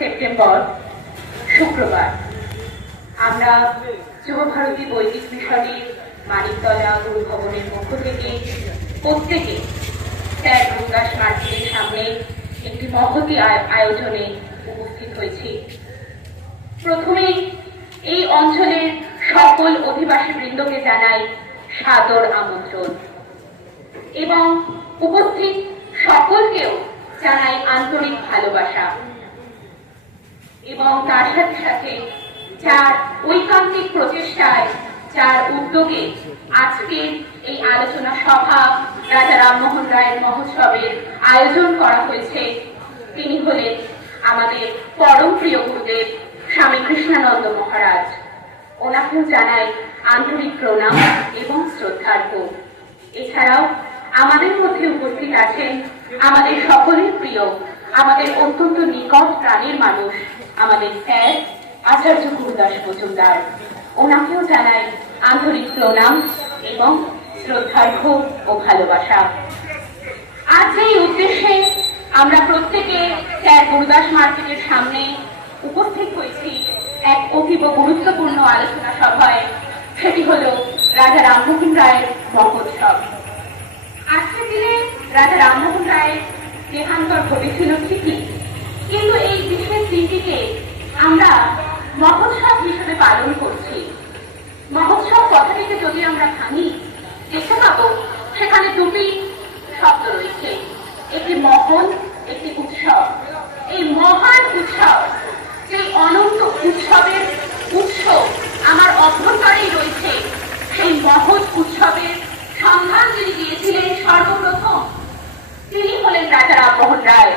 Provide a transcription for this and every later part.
September শুক্রবার আমরা যুবভারতী বৈদিক মিশনের মানিকতলা গুরু ভবনের পক্ষ থেকে প্রত্যেকে স্যার গুরুদাস মার্কেটের সামনে একটি মহতী আয়োজনে উপস্থিত হয়েছি। প্রথমে এই অঞ্চলের সকল অধিবাসী বৃন্দকে জানাই সাদর আমন্ত্রণ এবং উপস্থিত সকলকেও জানাই আন্তরিক ভালোবাসা এবং তার সাথে সাথে যার ঐকান্তিক প্রচেষ্টায় যার উদ্যোগে আজকের এই আলোচনা সভা রাজা রামমোহন রায়ের মহোৎসবের আয়োজন করা হয়েছে, তিনি হলেন আমাদের পরম প্রিয় গুরুদেব স্বামী কৃষ্ণানন্দ মহারাজ। ওনাকেও জানাই আন্তরিক প্রণাম এবং শ্রদ্ধার্ঘ্য। এছাড়াও আমাদের মধ্যে উপস্থিত আছেন আমাদের সকলের প্রিয়, আমাদের অত্যন্ত নিকট প্রাণের মানুষ, আমাদের স্যার আচার্য গুরুদাস মজুমদার। ওনাকেও জানাই আন্তরিক প্রণাম এবং শ্রদ্ধার্ঘ্য ও ভালোবাসা। আজ এই উদ্দেশ্যে আমরা প্রত্যেকে স্যার গুরুদাস মার্কেটের সামনে উপস্থিত হয়েছি এক অতীব গুরুত্বপূর্ণ আলোচনা সভায়, সেটি হল রাজা রামমোহন রায়ের মহোৎসব। আজকের দিনে রাজা রামমোহন রায়ের দেহান্তর ঘটেছিল ঠিকই, কিন্তু এই বিশেষ দিনটিকে আমরা মহোৎসব হিসেবে পালন করছি। মহোৎসব কথাটিকে যদি আমরা ভাঙি দেখতে পাবো সেখানে দুটি শব্দ রয়েছে, একটি মহৎ, একটি উৎসব। এই মহান উৎসব, সেই অনন্ত উৎসবের উৎস আমার অভ্যন্তরেই রয়েছে। সেই মহৎ উৎসবের সন্ধান যিনি দিয়েছিলেন সর্বপ্রথম, তিনি হলেন রাজা রামমোহন রায়।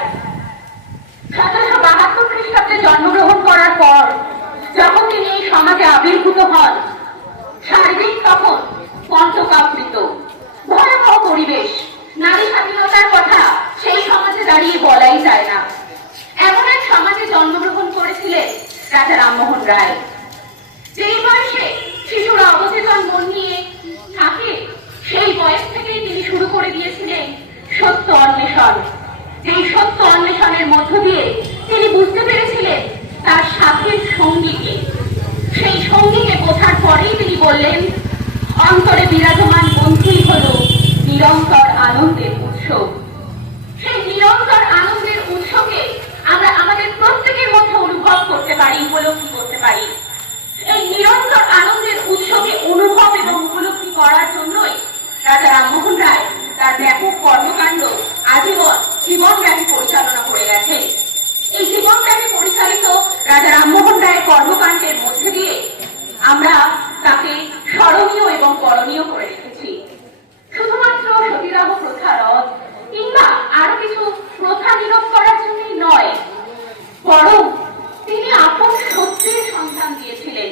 1772 খ্রিস্টাব্দে জন্মগ্রহণ করার পর যখন তিনি এই সমাজে আবির্ভূত হন, শারীরিক তখন পঞ্চকাবৃত ভয়াবহ পরিবেশ, নারী স্বাধীনতার কথা সেই সমাজে দাঁড়িয়ে বলাই যায় না। এমন এক সমাজে জন্মগ্রহণ করেছিলেন রাজা রামমোহন রায়। যেই বয়সে শিশুরা অবচেতন মন নিয়ে থাকে, সেই বয়স থেকেই তিনি শুরু করে দিয়েছিলেন সত্য অন্বেষণ। যেই সত্য অন্বেষণের মধ্য দিয়ে তিনি বুঝতে পেরেছিলেন তার সাথের সঙ্গীকে। সেই সঙ্গীকে বোঝার পরেই তিনি বললেন, অন্তরে বিরাজমান বন্ধুই হল নিরন্তর আনন্দের উৎস। সেই নিরন্তর আনন্দের উৎসকে আমরা আমাদের প্রত্যেকের মধ্যে অনুভব করতে পারি, উপলব্ধি করতে পারি। এই নিরন্তর আনন্দের উৎসকে অনুভব এবং উপলব্ধি করার জন্যই রাজা রামমোহন রায় তার ব্যাপক কর্মকাণ্ড আজীবন জীবনব্যাপী পরিচালনা করে গেছেন। এই জীবনব্যাপী পরিচালিত রাজা রামমোহন রায়ের কর্মকাণ্ডের মধ্যে দিয়ে আমরা তাকে স্মরণীয় এবং করণীয় করে রেখেছি। শুধুমাত্র সতীদাহ প্রথা রদ কিংবা আরো কিছু প্রথা নিরোধ করার জন্যই নয়, বরং তিনি আপন সত্যের সন্ধান দিয়েছিলেন।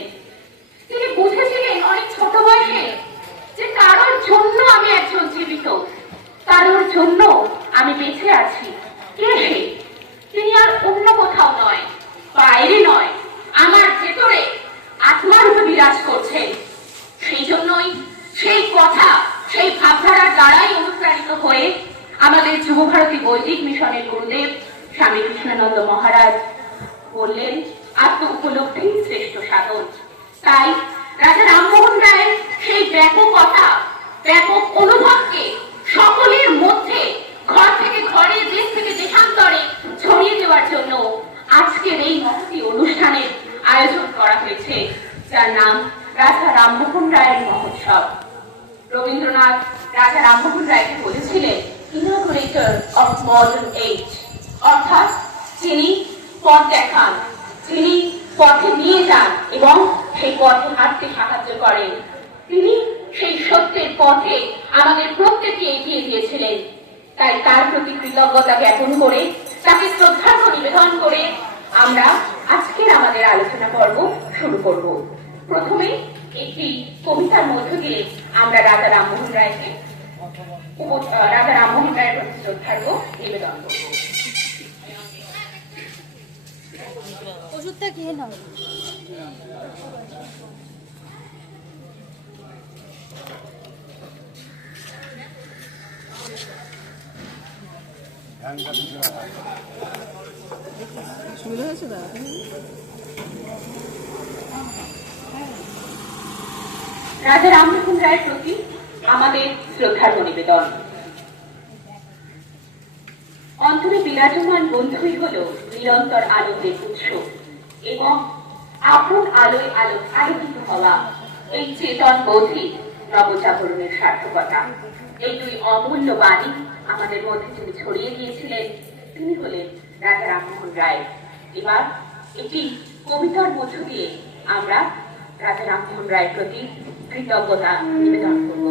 তিনি বুঝেছিলেন অনেক ছোট বয়সে যে কারোর জন্য আমি একজন জীবিত, কারোর জন্য আমি বেঁচে আছি। কে সে? তিনি আর অন্য কোথাও নয়, বাইরে নয়, আমার ভেতরে আত্মারূপে বিরাজ করছেন। সেই জন্যই সেই কথা, সেই ভাবধারার দ্বারাই অনুপ্রাণিত হয়ে আমাদের যুবভারতী বৈদিক মিশনের গুরুদেব স্বামী কৃষ্ণানন্দ মহারাজ বললেন, আত্ম উপলব্ধি শ্রেষ্ঠ সাধন। তাই রাজা রামমোহন রায়ের সেই ব্যাপকতা, ব্যাপক অনুভবকে সকলের মধ্যে ঘর থেকে ঘরে, দেশ থেকে দেশান্তরে ছড়িয়ে দেওয়ার জন্য আজকের এই মহতী অনুষ্ঠানের আয়োজন করা হয়েছে, যার নাম রাজা রামমোহন রায়ের মহোৎসব। রবীন্দ্রনাথ রাজা রামমোহন রায়কে বলেছিলেন ইনগ্রেটর অফ মডার্ন এজ, অর্থাৎ যিনি পথ দেখান, যিনি পথে নিয়ে যান এবং সেই পথে হাঁটতে সাহায্য করেন। তিনি সেই সত্যের পথে আমাদের প্রত্যেককে এগিয়ে দিয়েছিলেন। তাই তার প্রতি কৃতজ্ঞতা জ্ঞাপন করে, তাকে শ্রদ্ধার্ঘ্য নিবেদন করে আমরা আজকের আমাদের আলোচনা পর্ব শুরু করব। প্রথমে একটি কবিতার মধ্য দিয়ে আমরা রাজা রামমোহন রায়ের প্রতি শ্রদ্ধার্ঘ্য নিবেদন করব। ওষুধটা খেয়ে নাও। অসুবিধা হয়েছে দাদা? রাজা রামমোহন রায়ের প্রতি আমাদের শ্রদ্ধার নিবেদন। অন্তরে বিরাজমান বন্ধুই হল নিরন্তর আনন্দের উৎস এবং আপন আলোয় আলোকিত হওয়া এই চেতন বোধই নবজাগরণের সার্থকতা। এই দুই অমূল্য বাণী আমাদের মধ্যে যিনি ছড়িয়ে গিয়েছিলেন তিনি হলেন রাজা রামমোহন রায়। এবার একটি কবিতার মধ্য দিয়ে আমরা রাজা রামমোহন রায়ের প্রতি কৃতজ্ঞতা নিবেদন করব।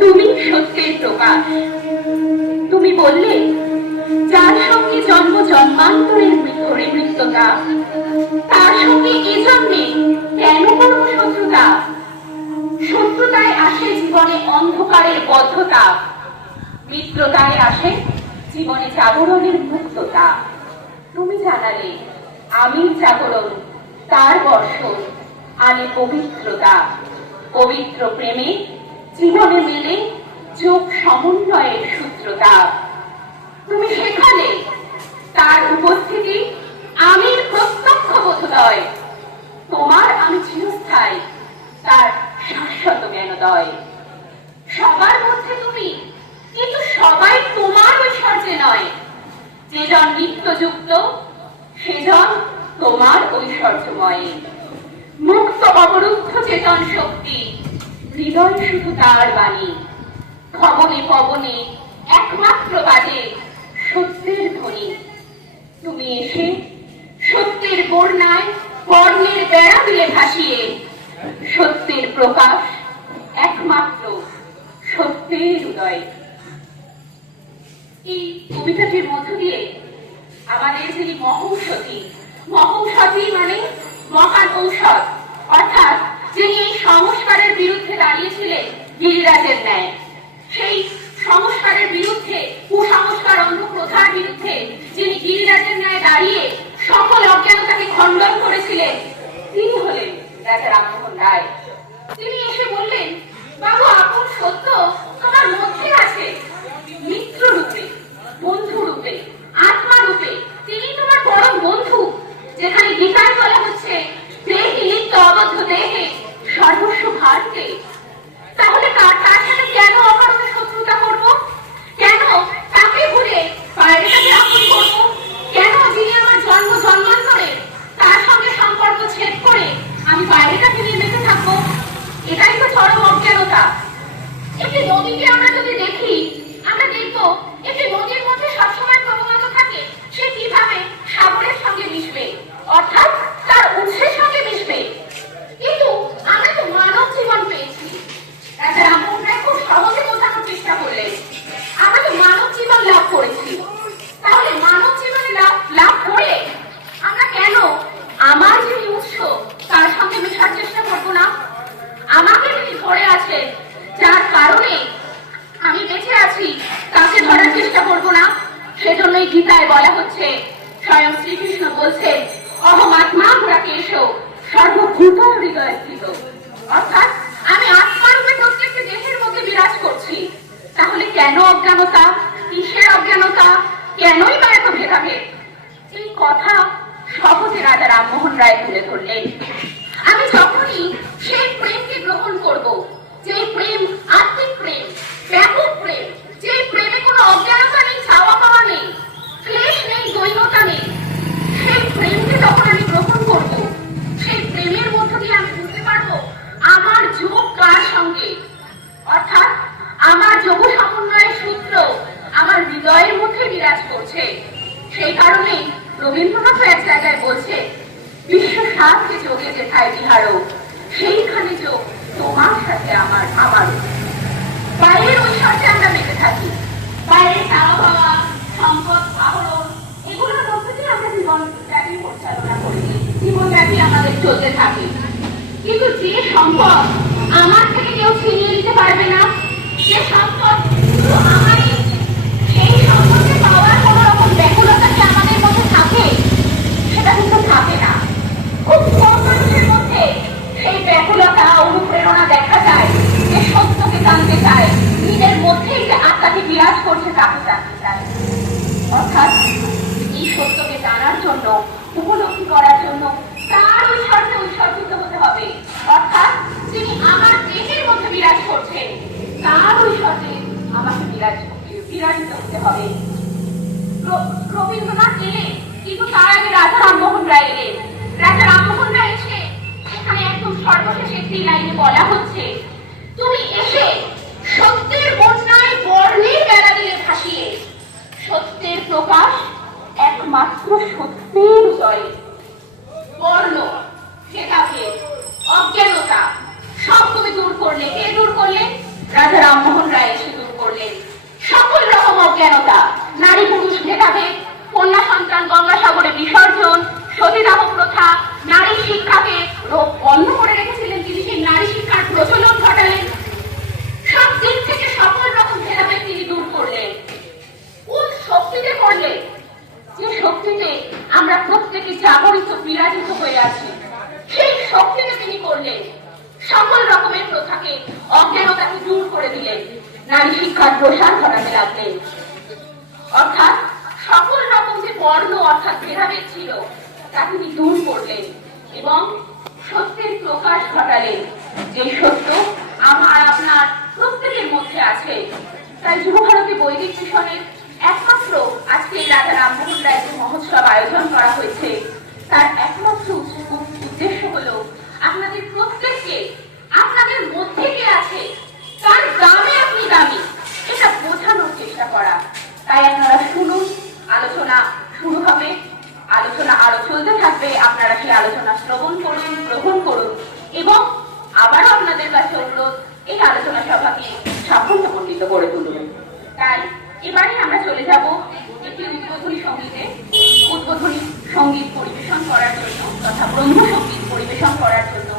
তুমি সত্যের প্রকাশ, তুমি বললে যার সঙ্গে জন্ম জন্মান্তরের মৃত্যুতা, তার সঙ্গে এ জন্মে কেন কোনো শত্রুতা? শত্রুতায় আসে জীবনে অন্ধকারের বদ্ধতা, মিত্রতায় আসে জীবনে জাগরণের মুক্ততা। তুমি জানালে আমির জাগরণ, তার বর্ষণ আনে পবিত্রতা। পবিত্র প্রেমে জীবনে মেলে যোগ সমন্বয়ের সূত্রতা। তুমি সেখানে তার উপস্থিতি আমির প্রত্যক্ষ বোধোদয়। তোমার আমি চিরস্থায়ী, তার শাশ্বত জ্ঞানোদয়। সবার মধ্যে তুমি, কিন্তু সবাই তোমার ঐশ্বর্যে নয়। যেজন নিত্যযুক্ত সেজন তোমার ঐশ্বর্যময়। মুক্ত অবরুদ্ধ চেতন শক্তি, হৃদয় শুধু তার বাণী। ভবনে পবনে একমাত্র বাজে সত্যের ধ্বনি। তুমি এসে সত্যের বর্ণায় বর্ণের বেড়া দিলে ভাসিয়ে, সত্যের প্রকাশ একমাত্র সত্যের উদয়। এই কবিতাটির মধ্য দিয়ে আমাদের যিনি মহৌষধী, মহৌষধী মানে মহান ঔষধ, অর্থাৎ যিনি এই সংস্কারের বিরুদ্ধে দাঁড়িয়েছিলেন গিরিরাজের ন্যায়, সেই সংস্কারের বিরুদ্ধে, কুসংস্কার অন্ধপ্রথার বিরুদ্ধে যিনি গিরিরাজের ন্যায় দাঁড়িয়ে সকল অজ্ঞানতাকে খণ্ডন করেছিলেন তিনি হলেন রাজা রামমোহন রায়। তিনি এসে বললেন, বাবু আপন সত্য তোমার মধ্যে আছে। মিত্র রূপে, বন্ধু রূপে, আত্মা রূপে তিনি তোমার পরম বন্ধু। যেখানে গীতায় বলা হচ্ছে দেহে নিত্য অবদ্ধ দেহে সর্বস্ব ভারতে, তাহলে তার সাথে কেন অকারণে শত্রুতা করবো? কেন তাকে ভুলে বাইরেটাকে আপন করবো? কেন যিনি আমার জন্ম জন্মান্তরে তার সঙ্গে সম্পর্ক ছেদ করে আমি বাইরেটাকে নিয়ে বেঁচে থাকবো? এটাই তো চরম অজ্ঞানতা। একটি নদীকে আমরা যদি দেখি, আমরা দেখবো একটি নদীর মধ্যে সবসময় প্রবণতা থাকে সে কিভাবে সাগরের সঙ্গে মিশবে, অর্থাৎ তার উৎসের সঙ্গে মিশবে। কিন্তু আমরা তো মানব জীবন পেয়েছি। রাজা রামমোহন রায় খুব সহজে বোঝানোর চেষ্টা করলেন, আমরা তো মানব জীবন লাভ করেছি। তাহলে মানব জীবনে লাভ করে আমরা কেন আমার যিনি উৎস তার সঙ্গে মেশার চেষ্টা করবো না? আমাকে যিনি ধরে আছেন, যার কারণে আমি বেঁচে আছি, তাকে ধরার চেষ্টা করবো না? সেজন্যই গীতায় বলা হচ্ছে, স্বয়ং শ্রীকৃষ্ণ বলছেন, অহম আত্মা ঘোরাকে এসো সর্বভূত হৃদয় স্থিত। অর্থাৎ আমি আত্মারূপে প্রত্যেকটি দেহের মধ্যে বিরাজ করছি। তাহলে কেন অজ্ঞানতা? কিসের অজ্ঞানতা? কেনই বা এত ভেদাভেদ? এই কথা সহজে রাজা রামমোহন রায় তুলে ধরলেন। আমি যখনই সেই প্রেমকে গ্রহণ করব, যে প্রেম আত্মিক প্রেম, ব্যাপক প্রেম, যে প্রেমে কোনো অজ্ঞানতা নেই, চাওয়া পাওয়া নেই, ক্লেশ নেই, দৈনতা নেই, সেই প্রেমকে যখন আমি গ্রহণ করব, সেই প্রেমের মধ্য দিয়ে আমি বুঝতে পারবো আমার যোগ কার সঙ্গে, অর্থাৎ আমার যোগ সমন্বয়ের সূত্র আমার হৃদয়ের মধ্যে বিরাজ করছে। সেই কারণে রবীন্দ্রনাথ এক জায়গায় বলছে, বিশ্ব স্বার্থে যোগে যেথায় বিহারো, সেইখানে যোগ তোমার সাথে আমারও। বাইরের ঐশ্বর্যে আমরা বেঁচে থাকি, বাইরের চাওয়া পাওয়া, সম্পদ আহরণ, এগুলোর মধ্যে দিয়ে আমরা জীবনব্যাপী পরিচালনা করি, জীবনব্যাপী আমাদের চলতে থাকে। কিন্তু যে সম্পদ আমার থেকে কেউ ছিনিয়ে নিতে পারবে না, যে সম্পদ শুধু আমারই, সেই সম্পদকে পাওয়ার কোন রকম ব্যাকুলতা কি আমাদের মধ্যে থাকে? সেটা কিন্তু থাকে না। খুব কম মানুষের মধ্যে সেই ব্যাকুলতা, অনুপ্রেরণা দেখা যায়, যে সত্যকে জানতে চায়, নিজের মধ্যেই যে আমাকে বিরাজিত হতে হবে। রবীন্দ্রনাথ এলেন, কিন্তু তার আগে রাজা রামমোহন রায় এলেন। রাজা রামমোহন রায় এসে এখানে একদম সর্বশেষে একটি লাইনে বলা হচ্ছে, তুমি এসে সত্যের বন্যায় বর্ণের বেড়া দিলে ভাসিয়ে, সত্যের প্রকাশ একমাত্র সত্যের উদয়ে। বর্ণ, ভেদাভেদ, অজ্ঞানতা সব তুমি দূর করলে। কে দূর করলেন? রাজা রামমোহন রায় এসে দূর করলেন সকল রকম অজ্ঞানতা, নারী পুরুষ ভেদাভেদ, কন্যা সন্তান গঙ্গাসাগরে বিসর্জন, সতীদাহ প্রথা, নারী শিক্ষাকে বন্ধ করে রেখেছিলেন তিনি, সেই নারী শিক্ষার প্রচলন ঘটালেন। সব দিক থেকে সকল রকম ভেদাভেদ তিনি দূর করলেন। কোন শক্তিতে করলেন? যে শক্তিতে আমরা প্রত্যেকে জাগরিত বিরাজিত হয়ে আছি, সেই শক্তিতে তিনি করলেন। সকল রকমের প্রথাকে, অজ্ঞানতাকে দূর করে দিলেন, নারী শিক্ষার প্রসার ঘটাতে লাগলেন। অর্থাৎ সকল রকম যে বর্ণ অর্থাৎ ভেদাভেদ ছিল তা তিনি দূর করলেন এবং সত্যের প্রকাশ ঘটালেন, যে সত্য আমার আপনার প্রত্যেকের মধ্যে আছে। তাই যুবভারতী বৈদিক মিশনের একমাত্র আজকে রাজা রামমোহন রায় যে মহোৎসব আয়োজন করা হয়েছে, তার একমাত্র উদ্দেশ্য হলো আপনাদের প্রত্যেককে, আপনাদের মধ্যে কে আছে, তার দামে আপনি দামি, এটা বোঝানোর চেষ্টা করা। তাই আপনারা শুনুন, আলোচনা শুরু হবে, আলোচনা আরো চলতে থাকবে। আপনারা সেই আলোচনা শ্রবণ করুন, গ্রহণ করুন এবং আবারও আপনাদের কাছে অনুরোধ, এই আলোচনা সভাকে সাফল্যমণ্ডিত করে তুলুন। তাই এবারে আমরা চলে যাব একটি উদ্বোধনী সঙ্গীতে। উদ্বোধনী সঙ্গীত পরিবেশন করার জন্য তথা ব্রহ্ম সঙ্গীত পরিবেশন করার জন্য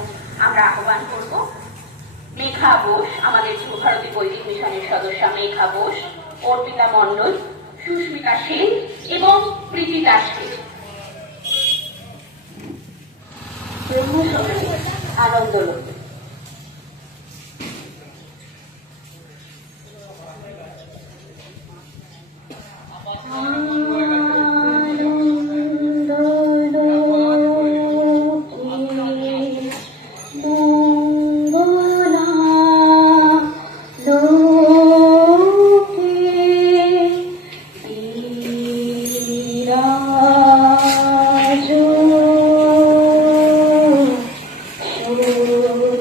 আমরা আহ্বান করব মেঘা বোস, আমাদের যুবভারতী বৈদিক মিশনের সদস্যা মেঘা বোস, অর্পিতা মণ্ডল, সুস্মিতা সেন এবং প্রীতি দাসকে। ব্রহ্ম সঙ্গীত আনন্দলোক। Oh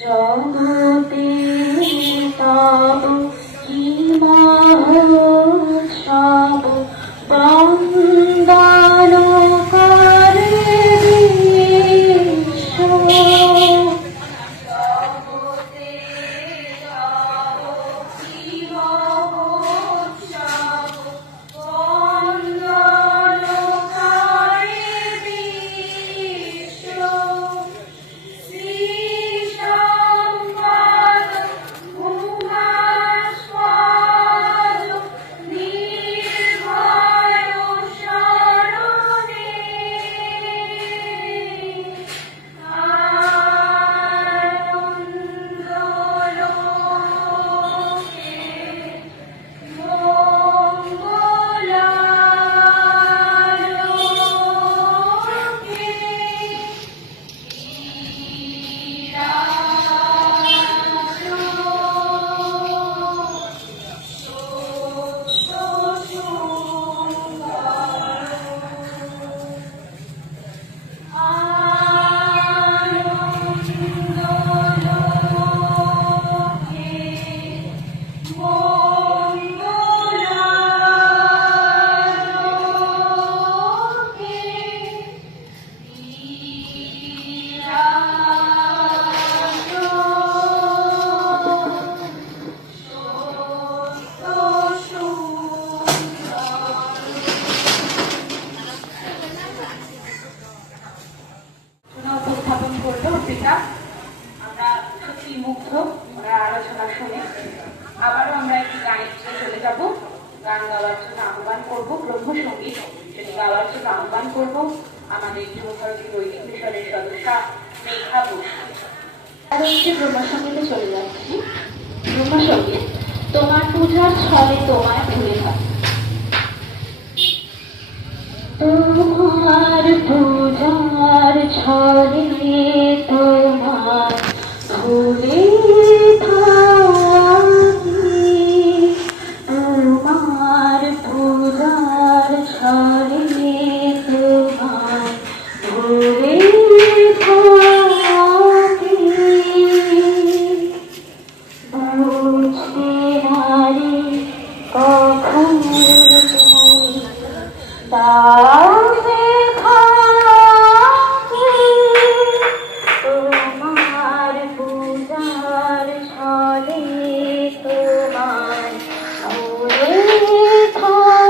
জগতে তব কি মহোৎসব বন্দন করে বিশ্ব। জগতে তব কি মহোৎসব বন্দন করে বিশ্ব। শ্রীসম্পদ উমাস্পদ নির্ভয় শরণে আনন্দলোকে মঙ্গলালোকে উপস্থাপন করলো পিতা। আমরা সত্যি মুগ্ধ ওনার আলোচনা শুনে। আবারও আমরা একটি গানের চলে যাব। গান গাওয়ার জন্য আহ্বান করবো ব্রহ্মসঙ্গীত, সেটি গাওয়ার জন্য আহ্বান করবো আমাদের যুবভারতী বৈদিক মিশনের সদস্যা মেঘা বসু। আর হচ্ছে ব্রহ্মসঙ্গীতে চলে যাচ্ছি। ব্রহ্মসঙ্গীত তোমার পূজার ছলে তোমায় ভুলে থাকি। তোমার পূজার ছলে তোমার ভুলে থাকি। তোমার পূজার ছলে তোমার ভুলে থাকি। বুঝতে নারী কখন তুমি দাও দেখাকি। তোমার পূজার ছলে তোমার ভুলে থাকি।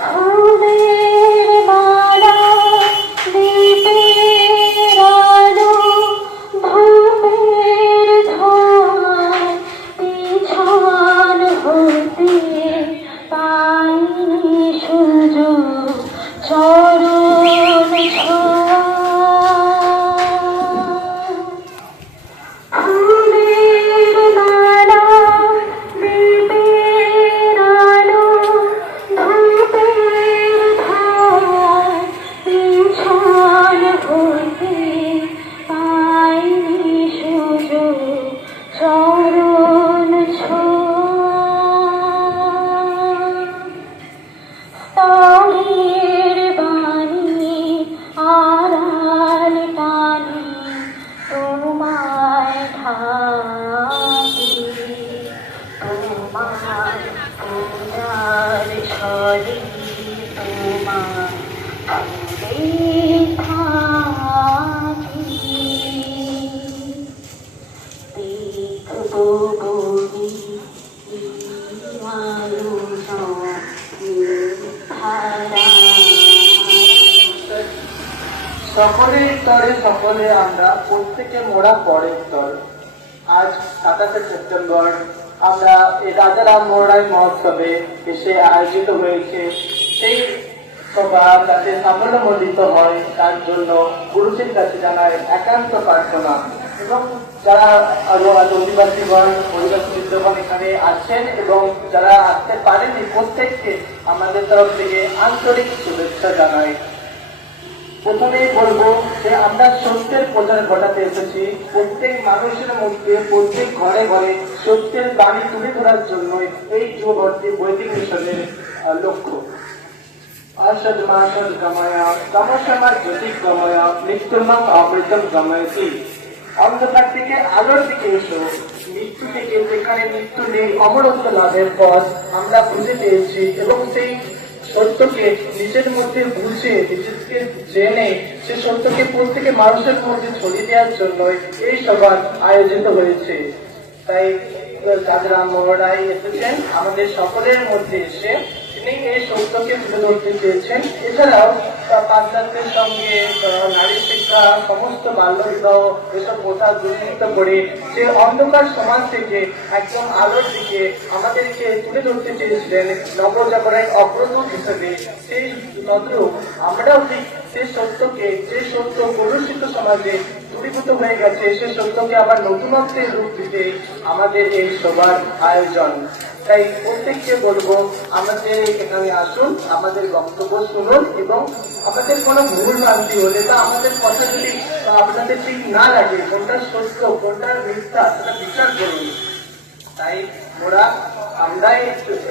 ফুলের মালা দীপের আলো ধূপের ধোঁয়ায় পিছন হতে পাইনি সুযোগ চরণ ছোঁয়া। ফুলের মালা দীপের আলো ধূপের ধোঁয়ায় পিছন হতে পাইনি সুযোগ চরণ ছোঁয়া। তারের বাণী আড়াল টানি তোমায় ঢাকি। তোমার পূজার ছলে তোমার ভুলে থাকি। দেখবো বলি সকলের স্তরে সকলে আমরা প্রত্যেকে মোড়া পরের স্তর। আজ 27শে সেপ্টেম্বর আমরা এই রাজারাম মোহরাই মহোৎসবে এসে আয়োজিত হয়েছে। সেই সভা যাতে সাফল্যমণ্ডিত হয় তার জন্য গুরুজির কাছে জানায় একান্ত প্রার্থনা। এবং যারা অধিবাসীগণ অধিবাসী বিদ্যমান এখানে আছেন এবং যারা আসতে পারেননি প্রত্যেককে আমাদের তরফ থেকে আন্তরিক শুভেচ্ছা জানাই। প্রথমেই বলবো যে আমরা সত্যের প্রচার ঘটাতে এসেছি। প্রত্যেক মানুষের মধ্যে প্রত্যেক ঘরে ঘরে সত্যের বাণী তুলে ধরার জন্য এই যুবভারতী বৈদিক মিশনের লক্ষ্য। অসদ্মাসদ গময় তমসমা জ্যোতির্গময় মৃত্যুর্মং অমৃতম গময়তি। অন্ধকার থেকে আলোর দিকে এসো, মৃত্যু থেকে যেখানে মৃত্যু নেই অমরত্ব লাভের পথ আমরা বুঝে পেয়েছি এবং সেই সত্যকে নিজের মধ্যে বুঝে নিজেকে জেনে সে সত্যকে প্রত্যেকে মানুষের মধ্যে ছড়িয়ে দেওয়ার জন্য এই সভা আয়োজিত হয়েছে। তাই রাজা মহারাজ এসেছেন আমাদের সকলের মধ্যে এসে তিনি এই সত্যকে তুলে ধরতে চেয়েছেন। এছাড়াও পাশ্চাত্যের সঙ্গে নারী শিক্ষা সমস্ত বাল্য বিবাহ এসব প্রথা দুর্নীত করে যে অন্ধকার সমাজ থেকে একদম আলোর দিকে আমাদেরকে তুলে ধরতে চেয়েছিলেন নবজাগরণের অগ্রদূত হিসেবে, সেই তদ্রূপ আমরাও ঠিক সেই সত্যকে, যে সত্য কলুষিত সমাজে দূরীভূত হয়ে গেছে সে সত্যকে আবার নতুনত্বের রূপ দিতে আমাদের এই সভার আয়োজন। তাই প্রত্যেককে বলবো আমাদের এখানে আসুন, আমাদের বক্তব্য শুনুন এবং আমাদের কোনো ভুল ভ্রান্তি হলে বা আমাদের কথা যদি আপনাদের ঠিক না লাগে, কোনটা সত্য কোনটা মিথ্যা সেটা বিচার করুন। তাই আমরা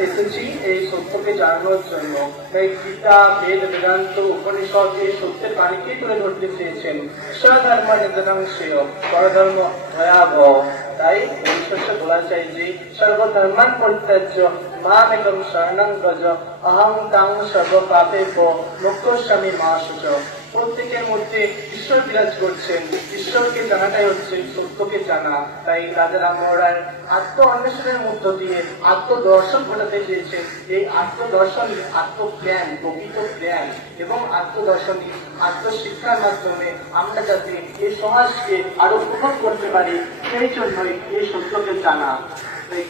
এসেছি এই সত্যকে জানানোর জন্য। তাই গীতা, বেদ, বেদান্ত, উপনিষদ এই সত্যের বাণীকেই তুলে ধরতে চেয়েছেন। স্বধর্ম নিধনং শ্রেয় পরধর্ম ভয়াবহ। তাই পরিশেষে বলা চাই যে সর্বধর্মান পরিত্যাজ্য মামেকং শরণং ব্রজ অহং তাং সর্ব পাপেভ্যো মোক্ষয়িষ্যামি মা শুচঃ। প্রত্যেকের মধ্যে ঈশ্বর বিরাজ করছেন, ঈশ্বরকে জানাটাই হচ্ছে সত্যকে জানা। তাই রাজা রামমোহন রায় আত্ম অন্বেষণের মধ্য দিয়ে আত্মদর্শন ঘটাতে চেয়েছেন। এই আত্মদর্শন, আত্মজ্ঞান, প্রকৃত জ্ঞান এবং আত্মদর্শনী আত্মশিক্ষার মাধ্যমে আমরা যাতে এই সমাজকে আরো উপভোগ করতে পারি, সেই জন্যই এই সত্যকে জানা।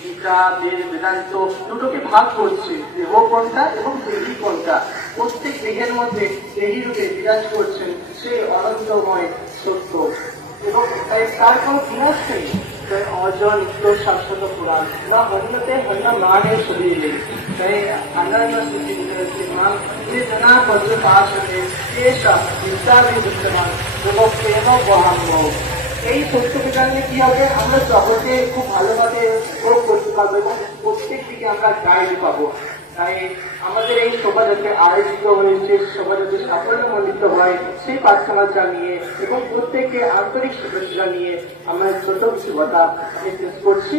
গীতা, বেদ, বেদান্ত দুটোকে ভাগ করছে, দেহ কোনটা এবং দেহী কোনটা। প্রত্যেক দেহের মধ্যে দেহী রূপে বিরাজ করছেন সেই অনন্তময় সত্য এবং তাই তার কোনো বিনাশ নেই। অজন নিত্য শাশ্বত পুরাণ না হন্যতে হন্য মানে শরীরে। তাই অন্যান্য শ্রীমান যে জনা পদ্ম পাশ হলে এসব বিদ্যাবি বিদ্যমান এবং প্রেম বহাম্য। এই সত্যকে জানলে কি হবে, আমরা জগতে খুব ভালোভাবে প্রয়োগ করতে পারবো এবং প্রত্যেক দিকে আমরা গাইড পাবো। তাই আমাদের এই শোভা যাতে আয়োজিত হয়েছে, শোভা যাতে সাফল্যমণ্ডিত হয় সেই প্রার্থনা জানিয়ে এবং প্রত্যেককে আন্তরিক শুভেচ্ছা জানিয়ে আমরা ছোট কিছু কথা আমি শেষ করছি।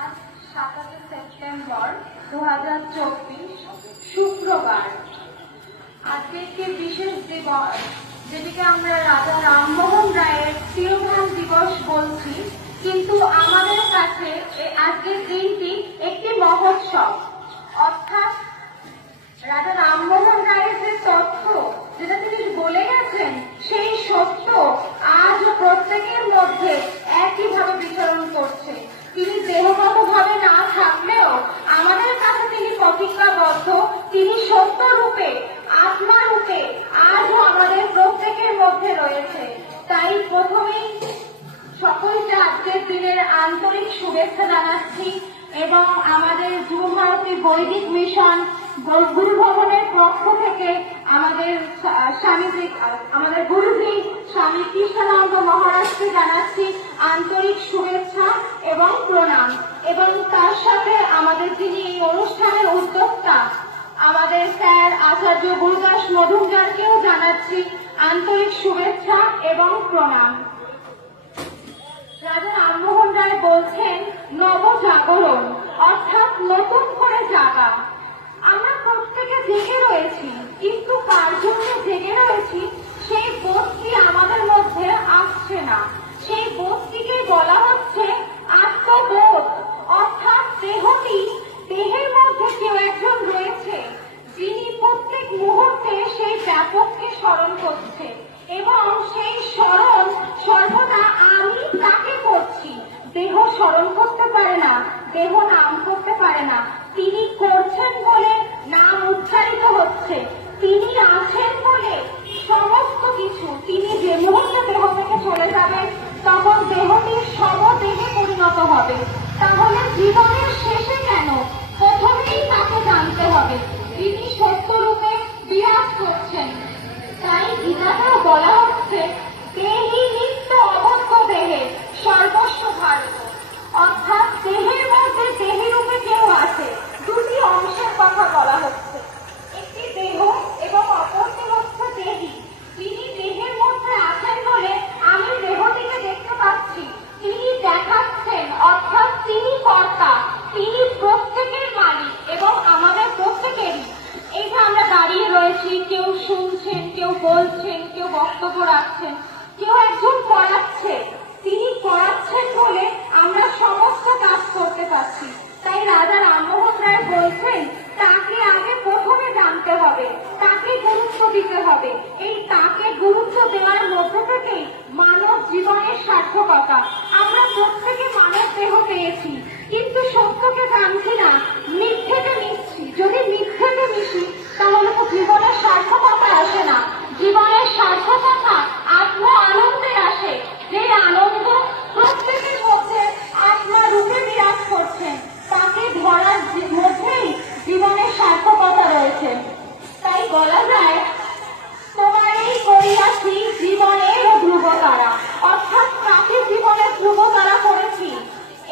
আজ 27 সেপ্টেম্বর 2024 শুক্রবার। আজকে একটি বিশেষ দিবস, যেটিকে আমরা রাজা রামমোহন রায়ের তিরোধান দিবস বলছি, কিন্তু আমাদের কাছে আজকের দিনটি একটি মহোৎসব। অর্থাৎ রাজা রামমোহন রায়ের যে তথ্য, যেটা তিনি বলে গেছেন, সেই সত্য আজ প্রত্যেকের মধ্যে একইভাবে বিচরণ করছে। তিনি দেহগতভাবে না থাকলেও আমাদের কাছে তিনি প্রতিজ্ঞাবদ্ধ, তিনি সত্য রূপে, আত্মা রূপে আজও আমাদের প্রত্যেকের মধ্যে রয়েছে। তাই প্রথমেই সকলকে আজকের দিনের আন্তরিক শুভেচ্ছা জানাচ্ছি এবং আমাদের যুব ভারতী বৈদিক মিশন গুরু ভবনের পক্ষ থেকে আমাদের স্বামীজি, আমাদের গুরুজি স্বামী কৃষ্ণানন্দ মহারাজকে জানাচ্ছি আন্তরিক শুভেচ্ছা এবং প্রণাম। এবং তার সাথে আমাদের যিনি এই অনুষ্ঠানের উদ্যোক্তা আমাদের স্যার আচার্য গুরুদাস মধুমজারকেও জানাচ্ছি আন্তরিক শুভেচ্ছা এবং প্রণাম। রাজা রামমোহন রায় বলছেন নবজাগরণ, অর্থাৎ নতুন করে জাগা। আমরা প্রত্যেকে জেগে রয়েছি, কিন্তু কার জন্য জেগে রয়েছি সেই বোধটি আমাদের মধ্যে আসছে না। সেই বোধটিকে বলা হচ্ছে আত্মবোধ, অর্থাৎ দেহের মধ্যে কেউ একজন রয়েছে যিনি প্রত্যেক মুহূর্তে সেই ব্যাপককে স্মরণ করছে এবং সেই স্মরণ সর্বদা আমি তাকে করছি। দেহ স্মরণ করতে পারে না, দেহ নাম করতে পারে না, তিনি করছেন বলে নাম উচ্চারিত হচ্ছে, তিনি আছেন বলে সমস্ত কিছু। তিনি যে মুহূর্তে দেহ থেকে চলে যাবেন তখন দেহটি শবদেহে পরিণত হবে। তাহলে জীবনের শেষে কেন প্রথমেই তাকে জানতে হবে তিনি সত্যরূপে বিরাজ করছেন। তাই গীতাতেও বলা হচ্ছে, দেহি নিত্য অবদ্ধ দেহে সর্বস্ব ভারত। অর্থাৎ দেহের মধ্যে দেহি রূপে কেউ আছে। দুটি অংশের কথা বলা হচ্ছে, একটি দেহ এবং অপরটি হচ্ছে দেহি। তিনি দেহের মধ্যে আছেন বলে আমি দেহটিকে দেখতে পাচ্ছি। তিনি দেখাচ্ছেন, অর্থাৎ তিনি কর্তা, তিনি প্রত্যেকের মালিক এবং আমাদের প্রত্যেকেরই। এই যে আমরা দাঁড়িয়ে রয়েছি, কেউ শুনছেন, কেউ বলছেন, কেউ বক্তব্য রাখছেন, কেউ একজন পড়াচ্ছে। তিনি পড়াচ্ছেন বলে আমরা সমস্ত কাজ করতে পারছি। তাই রাজা রামমোহন রায় বলছেন, তাকে আগে প্রথমে জানতে হবে, তাকে গুরুত্ব দিতে হবে। এই তাকে গুরুত্ব দেওয়ার মধ্যে থেকেই মানব জীবনের সার্থকতা। আমরা প্রত্যেকে মানব দেহ পেয়েছি, কিন্তু সত্যকে জানছি না, মিথ্যেতে মিশছি। যদি মিথ্যেতে মিশি তাহলে তো জীবনের সার্থকতা আসে না। জীবনের সার্থকতা আত্ম আনন্দে আসে, যে আনন্দ প্রত্যেকের মধ্যে আত্মা রূপে বিরাজ করছেন। তাকে ধরার মধ্যেই জীবনের সার্থকতা রয়েছে। তাই বলা যায়, তোমারই করিয়াছি জীবনের ধ্রুবতারা। অর্থাৎ কাকে জীবনের ধ্রুবতারা করেছি?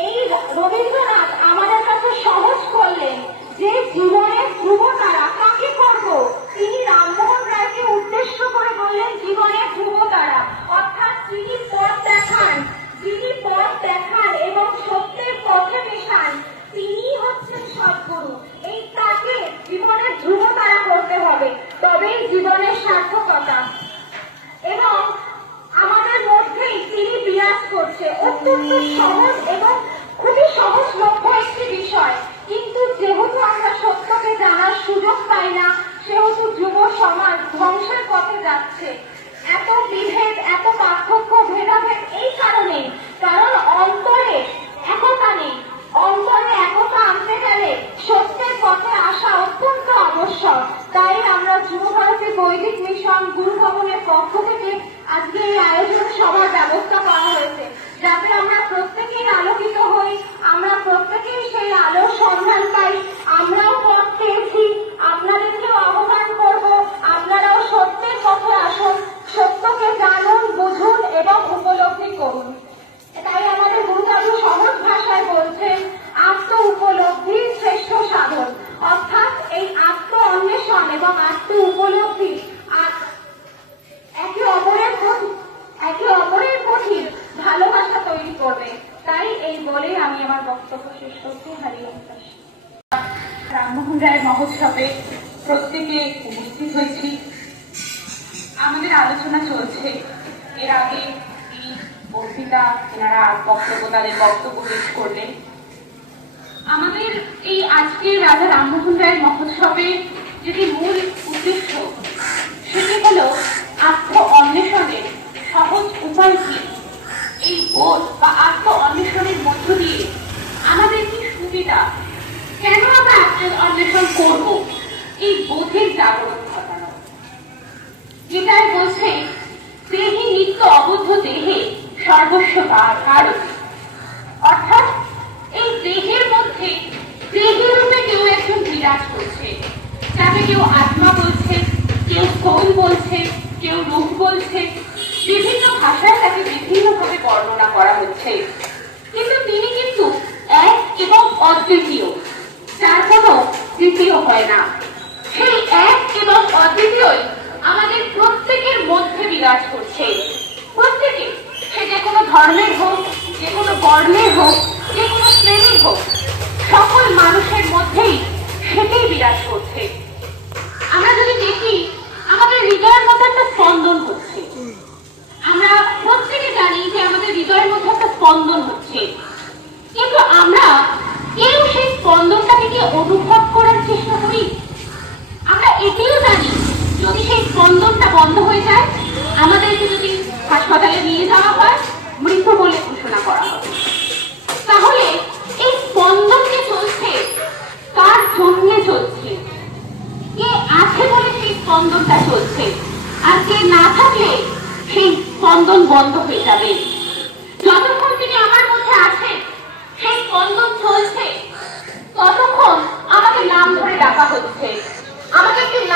এই রবীন্দ্রনাথ আমাদের কাছে সহজ করলেন যে জীবনের ধ্রুবতারা কাকে করব। তিনি রামমোহন রায়কে উদ্দেশ্য করে বললেন জীবনের ধ্রুবতারা। অর্থাৎ যিনি পথ দেখান, যিনি পথ দেখান এবং সত্যের পথে মেশান, তিনি হচ্ছেন সদ্গুরু। এই তাকে জীবনের ধ্রুবতারা করতে হবে, তবেই জীবনের সার্থকতা। এবং আমাদের মধ্যেই তিনি বিরাজ করছে। অত্যন্ত সহজ এবং খুবই সহজলভ্য একটি বিষয়, কিন্তু যেহেতু আমরা সত্যকে জানার সুযোগ পাই না, সেহেতু যুব সমাজ ধ্বংসের পথে যাচ্ছে। এত বিভেদ, এত পার্থক্য, ভেদাভেদ এই কারণে, কারণ অন্তরে একতা নেই। অন্তরে একতা আনতে গেলে সত্যের পথে আসা অত্যন্ত আবশ্যক। তাই আমরা যুবভারতী বৈদিক মিশন গুরু ভবনের পক্ষ থেকে আজকে এই আয়োজন সভার ব্যবস্থা করা হয়েছে, যাতে আমরা প্রত্যেকেই আলোকিত হই, আমরা প্রত্যেকেই সেই আলোর সন্ধান পাই। আমরাও পথ পেয়েছি, আপনাদেরকেও আহ্বান করব, আপনারাও সত্যের পথে আসুন, সত্যকে জানুন, বুঝুন এবং উপলব্ধি করুন। তাই আমাদের গুরুদাদু সহজ ভাষায় বলছেন, আত্ম উপলব্ধি শ্রেষ্ঠ সাধন। অর্থাৎ এই আত্ম অন্বেষণ এবং আত্ম উপলব্ধি একে অপরের প্রতি ভালোবাসা তৈরি করবে। তাই এই বলে আমি আমার বক্তব্য শেষ করছি। হরিওম। রামমোহন রায় মহোৎসবে প্রত্যেকে উপস্থিত হয়েছি। আমাদের আলোচনা চলছে। এর আগে তিনি বক্তৃতা, এনারা তাদের বক্তব্য পেশ করলেন। আমাদের এই আজকের রাজা রামমোহন রায়ের মহোৎসবের যেটি মূল উদ্দেশ্য, সেটি হল আত্ম অন্বেষণের সহজ উপায় কি, এই বোধ বা আত্ম অন্বেষণের মধ্য দিয়ে আমাদের কি সুবিধা, কেন আমরা আত্ম অন্বেষণ করব, এই বোধের জাগরণ ঘটানো। গীতায় বলছে, দেহি নিত্য অবদ্ধ দেহে সর্বস্ব ভারত। অর্থাৎ এই দেহের মধ্যে দেহি রূপে কেউ একজন বিরাজ করছে, যাকে কেউ আত্মা বলছে, কেউ সোল বলছে, কেউ রূপ বলছে। বিভিন্ন ভাষায় তাকে বিভিন্নভাবে বর্ণনা করা হচ্ছে, কিন্তু তিনি কিন্তু এক এবং অদ্বিতীয়, যার কোনো দ্বিতীয় হয় না। সেই এক এবং অদ্বিতীয়ই আমাদের প্রত্যেকের মধ্যে বিরাজ করছে। প্রত্যেকে, সে যে কোনো ধর্মের হোক, যে কোনো বর্ণের হোক, যে কোনো শ্রেণীর হোক, সকল মানুষের মধ্যেই সেটাই বিরাজ করছে। আমরা যদি দেখি, আমাদের হৃদয়ের মধ্যে একটা স্পন্দন হচ্ছে। আমরা প্রত্যেকে জানি যে আমাদের হৃদয়ের মধ্যে একটা স্পন্দন হচ্ছে, কিন্তু আমরা কেউ সেই স্পন্দনটাকে কি অনুভব করার চেষ্টা করি? আমরা এটিও জানি, যদি সেই স্পন্দনটা বন্ধ হয়ে যায়, আমাদেরকে যদি হাসপাতালে নিয়ে যাওয়া হয়, মৃত বলে ঘোষণা করা হবে। তাহলে এই স্পন্দন যে চলছে, কার জন্য চলছে? কে আছে বলে সেই স্পন্দনটা চলছে, আর কে না থাকলে সেই স্পন্দন বন্ধ হয়ে যাবে। যতক্ষণ তিনি আমার মধ্যে আছেন, সেই স্পন্দন চলছে, ততক্ষণ আমাকে নাম ধরে ডাকা হচ্ছে।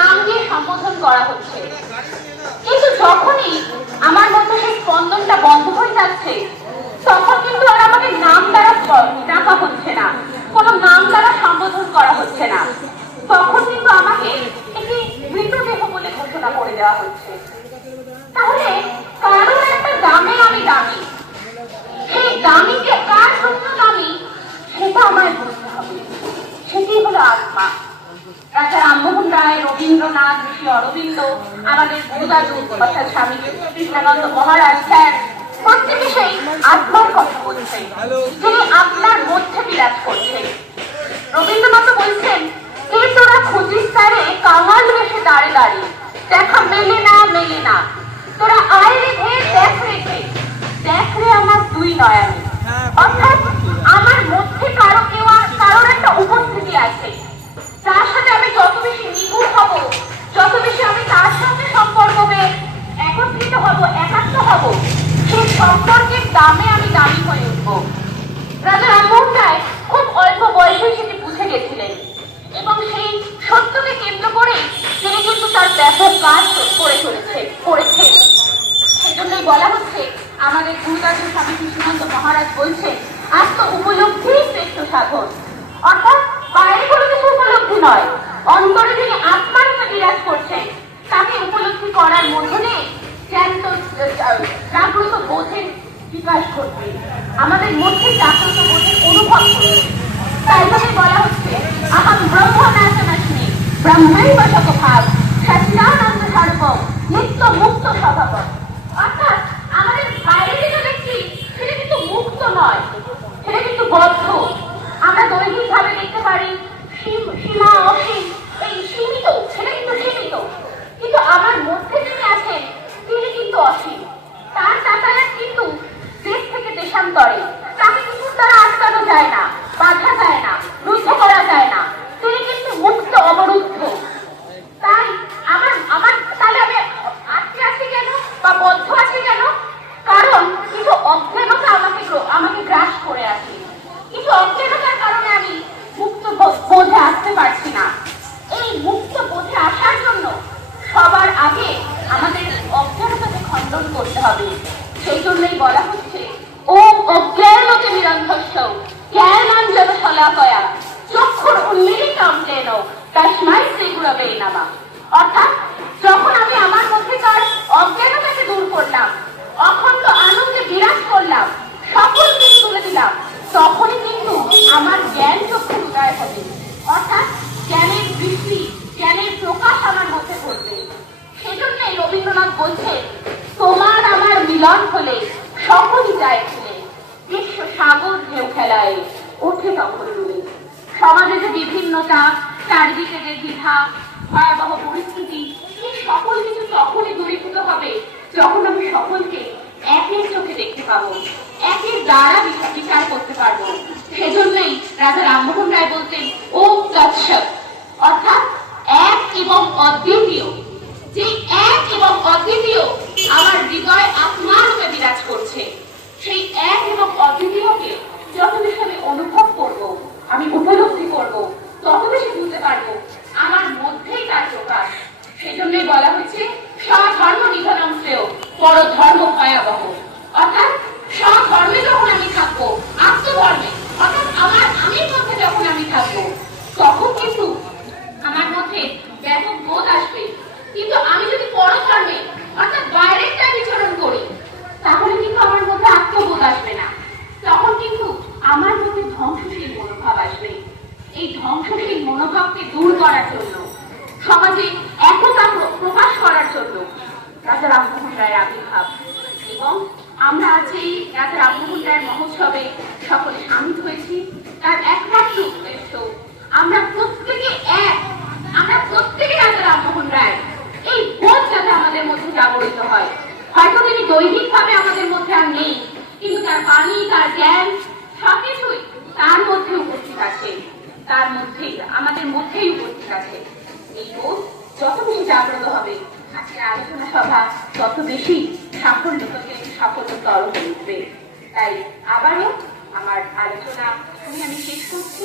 নাম দিয়ে সম্বোধন করা হচ্ছে। কিন্তু যখনই আমার মধ্যে সেই স্পন্দনটা বন্ধ হয়ে যাচ্ছে, তখন কিন্তু আর আমাকে নাম দ্বারা ডাকা হচ্ছে না, কোনো নাম দ্বারা সম্বোধন করা হচ্ছে না। তখন কিন্তু আমাকে একটি মৃতদেহ বলে ঘোষণা করে দেওয়া হচ্ছে। তাহলে কারণ একটা দামে আমি দামি, সেই দামিকে কার জন্য দামি সেটা আমায় বুঝতে হবে। সেটি হলো আত্মা। রাজা রামমোহন রায়, রবীন্দ্রনাথ, ঋষি অরবিন্দ, আমাদের গুরুদাদু অর্থাৎ স্বামী কৃষ্ণানন্দ মহারাজ, স্যার প্রত্যেকে সেই আত্মার কথা বলছেন, যিনি আপনার মধ্যে বিরাজ করছেন। রবীন্দ্রনাথ বলছেন, কে তোরা খুঁজিস তারে কাঙাল বেশে দাঁড়ে দাঁড়িয়ে, দেখা মেলে না মেলে না, তোরা আয় রেখে দেখ রেখে দেখ রে আমার দুই নয়নে। অর্থাৎ আমার মধ্যে কারোর একটা উপস্থিতি আছে, তার সাথে আমি যত বেশি নিগুড় হব, যত বেশি আমি তার সঙ্গে সম্পর্ক একত্রিত হব, একাত্ম হব, সেই সম্পর্কের দামে আমি দামি হয়ে উঠব। রাজা রামমোহন রায় খুব অল্প বয়সে সেটি বুঝে গেছিলেন এবং সেই সত্যকে কেন্দ্র করে তিনি কিন্তু তার ব্যাপক কাজ করেছেন। সেজন্যই বলা হচ্ছে, আমাদের গুরুদাদু স্বামী কৃষ্ণানন্দ মহারাজ বলছেন, আত্ম উপলব্ধি শ্রেষ্ঠ সাধন। অর্থাৎ বাইরে কোনো কিছু উপলব্ধি নয়, অন্তরে যিনি আত্মার রূপে বিরাজ করছেন তাকে উপলব্ধি করার মধ্যে জ্ঞান্ত জাগ্রত বোধের বিকাশ ঘটবে, আমাদের মধ্যে জাগ্রত বোধের অনুভব করবে। তাই জন্য বলা হচ্ছে, আহম ব্রহ্ম নাচনাশ্মি ব্রহ্মৈব শতভাগ সচিদানন্দ সর্বম নিত্য মুক্ত স্বভাব। অর্থাৎ আমাদের বাইরে যেটা দেখছি সেটা কিন্তু মুক্ত নয়, সেটা কিন্তু বদ্ধ। আমরা দৈহিক ভাবে দেখতে পারি সীমা অসীম, এই সীমিত, সেটা কিন্তু সীমিত, কিন্তু আমার মধ্যে যিনি আছেন তিনি কিন্তু অসীম। তার যাতায়াত কিন্তু দেশ থেকে দেশান্তরে, তাকে কিছু দ্বারা আটকানো যায় না, বাধা যায় না, রুদ্ধ করা যায় না, তিনি কিন্তু মুক্ত, অবরুদ্ধ। তাই তাহলে আমি আটকে আছি কেন বা বদ্ধ আছি কেন? কারণ কিছু অজ্ঞানতা আমাকে গ্রাস করে আছে, কিছু অজ্ঞানতার কারণে আমি মুক্ত বোধে আসতে পারছি না। এই মুক্ত বোধে আসার জন্য সবার আগে আমাদের অজ্ঞানতাকে খণ্ডন করতে হবে। সেই জন্যই বলা হচ্ছে, ওম অজ্ঞানতে নিরন্ধস্য জ্ঞানাঞ্জন শলাকয়া চক্ষুর উন্মীলিতম তেন তস্মাই শ্রী গুরবে নমঃ। অর্থাৎ যখন আমি আমার মধ্যেকার অজ্ঞানতাকে দূর করলাম, অখণ্ড আনন্দে বিরাজ করলাম, সকল কিছু তুলে দিলাম, তখনই কিন্তু আমার জ্ঞান চক্ষু উদয় হবে। অর্থাৎ জ্ঞানের বৃষ্টি, জ্ঞানের প্রকাশ আমার মধ্যে ঘটবে। সেজন্যই রবীন্দ্রনাথ বলছেন, তোমার আমার মিলন হলে সকলই যায় খুলে, বিশ্ব সাগর ঢেউ খেলায় ওঠে তখন রুলে। সমাজে যে বিভিন্নতা, চারিদিকে যে দ্বিধা, ভয়াবহ পরিস্থিতি, এই সকল কিছু তখনই দূরীভূত হবে যখন আমি সকলকে একের চোখে দেখতে পাবো, একের দ্বারা বিচার করতে পারবো। সেজন্যই রাজা রামমোহন রায় বলতেন, ওম তৎসৎ। অর্থাৎ এক এবং অদ্বিতীয়, যে এক এবং অদ্বিতীয় আমার হৃদয় আত্মার রূপে বিরাজ করছে, সেই এক এবং অদ্বিতীয়কে যত বেশি আমি অনুভব করব, আমি উপলব্ধি করব, তত বেশি বুঝতে পারবো আমার মধ্যেই তার প্রকাশ। সেজন্যই বলা হয়েছে, স্বধর্ম নিধনম শ্রেয় পরধর্ম ভয়াবহ। অর্থাৎ স্বধর্মে যখন আমি থাকবো, আত্মধর্মে অর্থাৎ আমির মধ্যে যখন আমি থাকবো, তখন কিন্তু আমার মধ্যে ব্যাপক বোধ আসবে। কিন্তু আমি যদি পরধর্মে অর্থাৎ বাইরেরটা বিচরণ করি, তাহলে কিন্তু আমার মধ্যে আত্মবোধ আসবে না, তখন কিন্তু আমার মধ্যে ধ্বংসশীল মনোভাব আসবে। এই ধ্বংসশীল মনোভাবকে দূর করার জন্য, সমাজে একতা প্রকাশ করার জন্য রাজা রামমোহন রায়ের আবির্ভাব। এবং আমরা আজ এই রাজা রামমোহন রায়ের মহোৎসবে সকলে শামিল হয়েছি। তার একমাত্র উদ্দেশ্য, আমরা প্রত্যেকে এক, আমরা প্রত্যেকে রাজা রামমোহন রায়, এই বোধ যাতে আমাদের মধ্যে জাগরিত হয়। হয়তো তিনি দৈহিক ভাবে আমাদের মধ্যে আর নেই, কিন্তু তার বাণী, তার জ্ঞান সবকিছুই তার মধ্যে উপস্থিত আছে, তার মধ্যেই, আমাদের মধ্যেই উপস্থিত আছে। এই বোধ যত বেশি জাগ্রত হবে, আজকের আলোচনা সভা তত বেশি সাফল্যতর হয়ে উঠবে। তাই আবারও আমার আলোচনা আমি শেষ করছি।